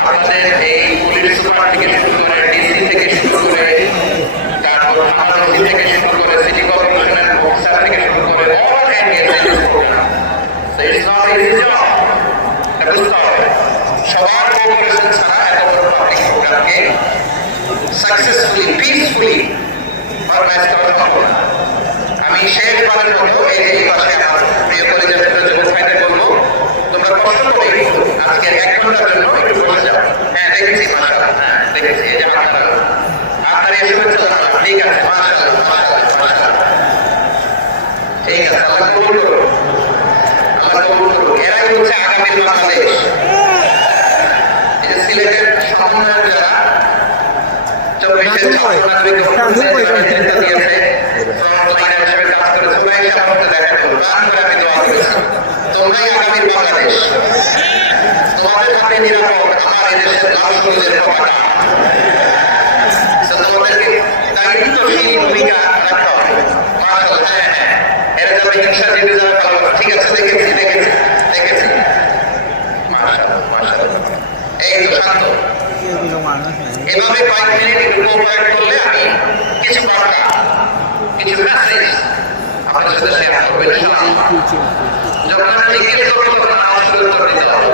আমাদের এই police super থেকে শুরু করে ডিসি থেকে শুরু করে তারপর আমাদের থেকে শুরু করে সিটি কর্পোরেশনের অফিসার থেকে। সবার কোঅপারেশন ছাড়া সাকসেসফুলি পিসফুলি অর্গানাইজ করা সম্ভব। আমি শেষবারের এই যে এই পাশে আমার প্রিয় পরিচয় যুবক ভাইদের বলব তোমরা কষ্ট করে আজকে এক ঘণ্টার জন্য একটু বসে যাও হ্যাঁ দেখেছি মাশাআল্লাহ হ্যাঁ দেখেছি এই যে আপনারা আপনার এই শুভেচ্ছা জানালাম ঠিক আছে মাশাআল্লাহ মাশাআল্লাহ মাশাআল্লাহ আছে আল্লাহ কবুল করো আল্লাহ কবুল করো এরাই হচ্ছে আগামী বাংলাদেশ সিলেটের সমন্বয় যারা চব্বিশের ছাত্র নাগরিক এভাবে কয়েক মিনিট কোঅপারেট করলে আমি কিছু বার্তা কিছু মেসেজ আপনাদের সাথে শেয়ার করব যখন আমি জিজ্ঞেস করব তখন আমার সাথে উত্তর দিতে হবে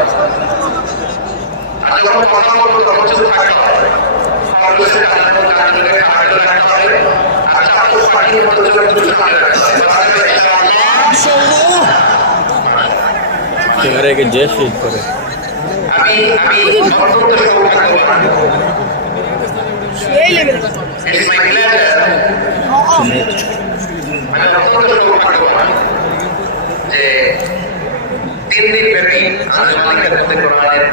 আর যখন কথা বলব তখন চুপ থাকতে হবে। সামনে রাখতে ক্যামেরাকে ফিট করে। আমি আমি অত্যন্ত সৌভাগ্যবান My pleasure আমি অত্যন্ত সৌভাগ্যবান যে তিন দিন ব্যাপী আঞ্চলিকের কোরআনের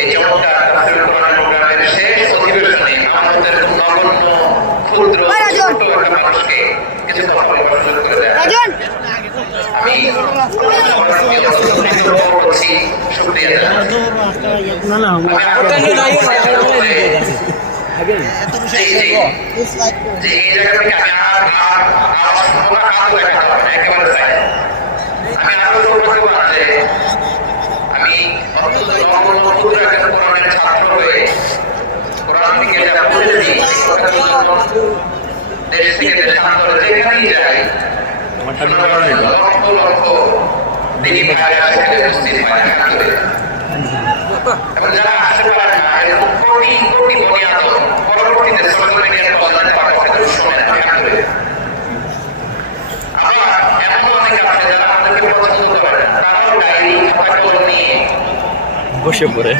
এই চমৎকার তাফসীর কোরআন প্রোগ্রামের শেষ অধিবেশনে আমাদের নগণ্য ক্ষুদ্র ছোট্ট একটা মানুষকে কিছু কথা বলার সুযোগ করে দেয় আমি সবার প্রতি অত্যন্ত কৃতজ্ঞ করছি শুকরিয়া জানাচ্ছি না না আমি অত্যন্ত নগণ্য ক্ষুদ্র কোরআনের ছাত্র হয়ে কোরআন থেকে যা বুঝেছি দেশ থেকে দেশান্তরে যেখানেই যাই লক্ষ লক্ষ দিনী ভাইরা সেখানে উপস্থিত হয় এবং যারা আসতে বসে পড়ে।